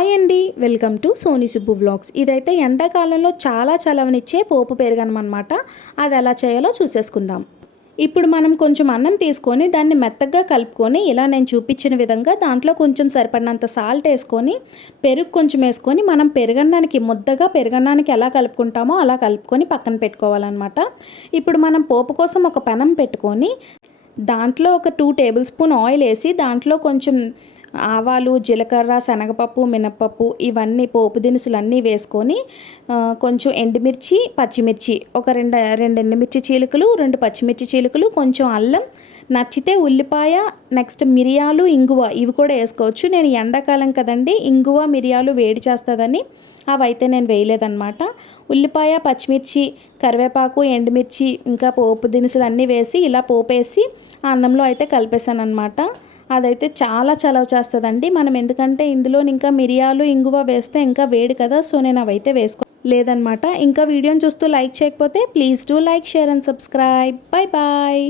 Hi అండి. Welcome to Soni Subbu vlogs. ఇదైతే ఎండాకాలంలో చాలా చలవనిచ్చే పోపు పెరగనమనమాట అది ఎలా చేయాలో చూసేసుకుందాం. ఇప్పుడు మనం కొంచెం అన్నం తీసుకొని దాన్ని మెత్తగా కలుపుకొని ఇలా నేను చూపించిన విధంగా దాంట్లో కొంచెం సరిపడినంత సాల్ట్ వేసుకొని పెరుగు కొంచెం వేసుకొని మనం పెరుగన్నానికి ముద్దగా పెరుగన్నానికి ఎలా కలుపుకుంటామో అలా కలుపుకొని పక్కన పెట్టుకోవాలన్నమాట. ఇప్పుడు మనం పోపు కోసం ఒక పెనం పెట్టుకొని దాంట్లో ఒక టూ టేబుల్ స్పూన్ ఆయిల్ వేసి దాంట్లో కొంచెం ఆవాలు జీలకర్ర శనగపప్పు మినప్పప్పు ఇవన్నీ పోపు దినుసులు అన్నీ వేసుకొని కొంచెం ఎండుమిర్చి పచ్చిమిర్చి. ఒక రెండు రెండు ఎండుమిర్చి చీలికలు రెండు పచ్చిమిర్చి చీలికలు కొంచెం అల్లం నచ్చితే ఉల్లిపాయ నెక్స్ట్ మిరియాలు ఇంగువ ఇవి కూడా వేసుకోవచ్చు. నేను ఎండాకాలం కదండి ఇంగువ మిరియాలు వేడి చేస్తుందని అవి అయితే నేను వేయలేదన్నమాట. ఉల్లిపాయ పచ్చిమిర్చి కరివేపాకు ఎండుమిర్చి ఇంకా పోపు దినుసులు అన్నీ వేసి ఇలా పోపేసి ఆ అన్నంలో అయితే కలిపేశాను అనమాట అదైతే చాలా చలవ చేస్తుందండి. మనం ఎందుకంటే ఇందులో ఇంకా మిరియాలు ఇంగువ వేస్తే ఇంకా వేడి కదా సో నేను అవైతే వేసుకో లేదనమాట. ఇంకా వీడియోని చూస్తూ లైక్ చేయకపోతే please do like share and subscribe. Bye bye.